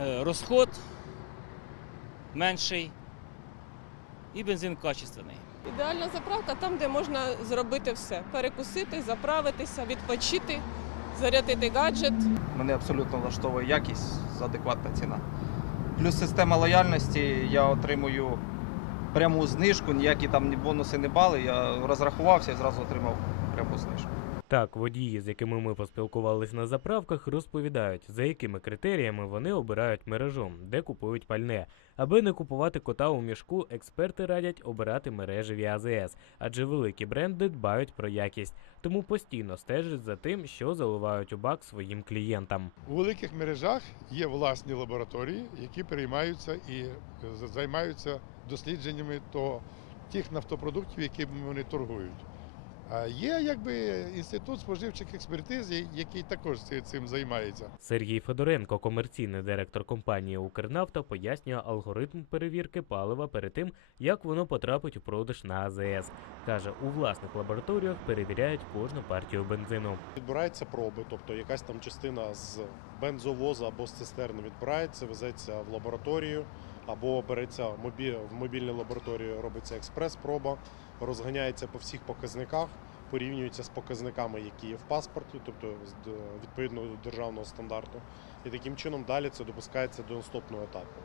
Е, Розход менший і бензин качественний. Ідеальна заправка там, де можна зробити все: перекусити, заправитися, відпочити, зарядити гаджет. Мене абсолютно влаштовує якість адекватна ціна. Плюс система лояльності, я отримую пряму знижку, ніякі там ні бонуси, не бали. Я розрахувався і зразу отримав пряму знижку. Так, водії, з якими ми поспілкувались на заправках, розповідають, за якими критеріями вони обирають мережу, де купують пальне. Аби не купувати кота у мішку, експерти радять обирати мережеві АЗС, адже великі бренди дбають про якість, тому постійно стежать за тим, що заливають у бак своїм клієнтам. У великих мережах є власні лабораторії, які переймаються і е, займаються дослідженнями то тих нафтопродуктів, якими вони торгують. Є якби інститут споживчих експертиз, який також цим займається. Сергій Федоренко, комерційний директор компанії Укрнафта, пояснює алгоритм перевірки палива перед тим, як воно потрапить у продаж на АЗС. каже, у власних лабораторіях перевіряють кожну партію бензину. Відбираються проби, тобто якась там частина з бензовоза або з цистерни відбирається, везеться в лабораторію, або береться в мобільній лабораторії, робиться експрес-проба, розганяється по всіх показниках, порівнюється з показниками, які є в паспорті, тобто відповідно до державного стандарту. І таким чином далі це допускається до наступного етапу.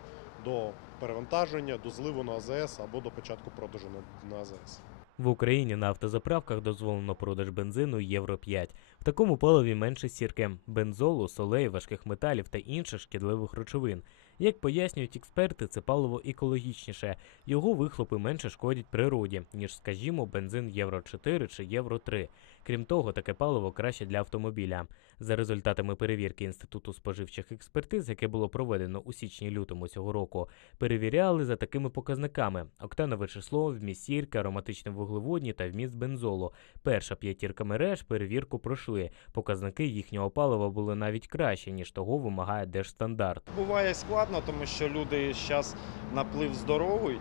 До перевантаження, до зливу на АЗС або до початку продажу на АЗС. В Україні на автозаправках дозволено продаж бензину Євро 5. В такому паливі менше сірки, бензолу, солей, важких металів та інших шкідливих речовин. Як пояснюють експерти, це паливо екологічніше. Його вихлопи менше шкодять природі, ніж, скажімо, бензин Євро 4 чи Євро 3. Крім того, таке паливо краще для автомобіля. За результатами перевірки Інституту споживчих експертиз, яке було проведено у січні-лютому цього року, перевіряли за такими показниками: октанове число, вміст сірки, ароматичні вуглеводні та вміст бензолу. Перша п'ятірка мереж перевірку пройшли. Показники їхнього палива були навіть кращі, ніж того вимагає держстандарт. Буває складно, тому що люди зараз наплив здоровий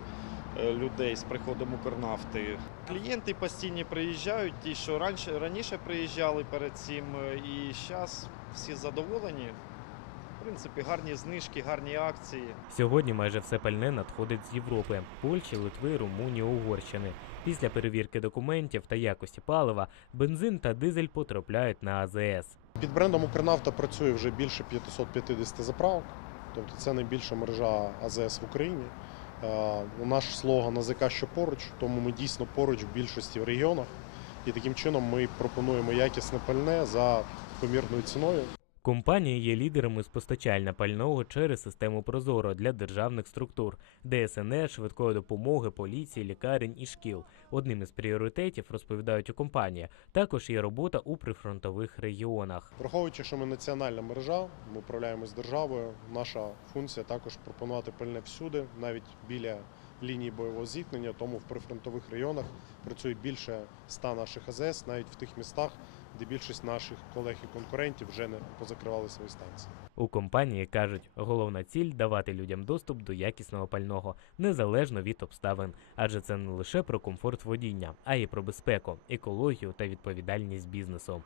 е, людей з приходом Укрнафти. Клієнти постійно приїжджають, ті, що раніше, раніше приїжджали перед цим, е, і зараз всі задоволені. В принципі, гарні знижки, гарні акції. Сьогодні майже все пальне надходить з Європи, Польщі, Литви, Румунії, Угорщини. Після перевірки документів та якості палива бензин та дизель потрапляють на АЗС. Під брендом Укрнафта працює вже більше 550 заправок, тобто це найбільша мережа АЗС в Україні. Е, наш слоган АЗК що поруч, тому ми дійсно поруч в більшості в регіонах. І таким чином ми пропонуємо якісне пальне за помірною ціною. Компанія є лідерами з постачання пального через систему Прозоро для державних структур, ДСНС, швидкої допомоги, поліції, лікарень і шкіл. Одним із пріоритетів розповідають у компанії. Також є робота у прифронтових регіонах. Враховуючи, що ми національна мережа, ми управляємось державою. Наша функція також пропонувати пальне всюди, навіть біля лінії бойового зіткнення. Тому в прифронтових районах працює більше 100 наших АЗС, навіть в тих містах, де більшість наших колег і конкурентів вже не позакривали свої станції. У компанії кажуть, головна ціль давати людям доступ до якісного пального незалежно від обставин, адже це не лише про комфорт водіння, а й про безпеку, екологію та відповідальність бізнесу.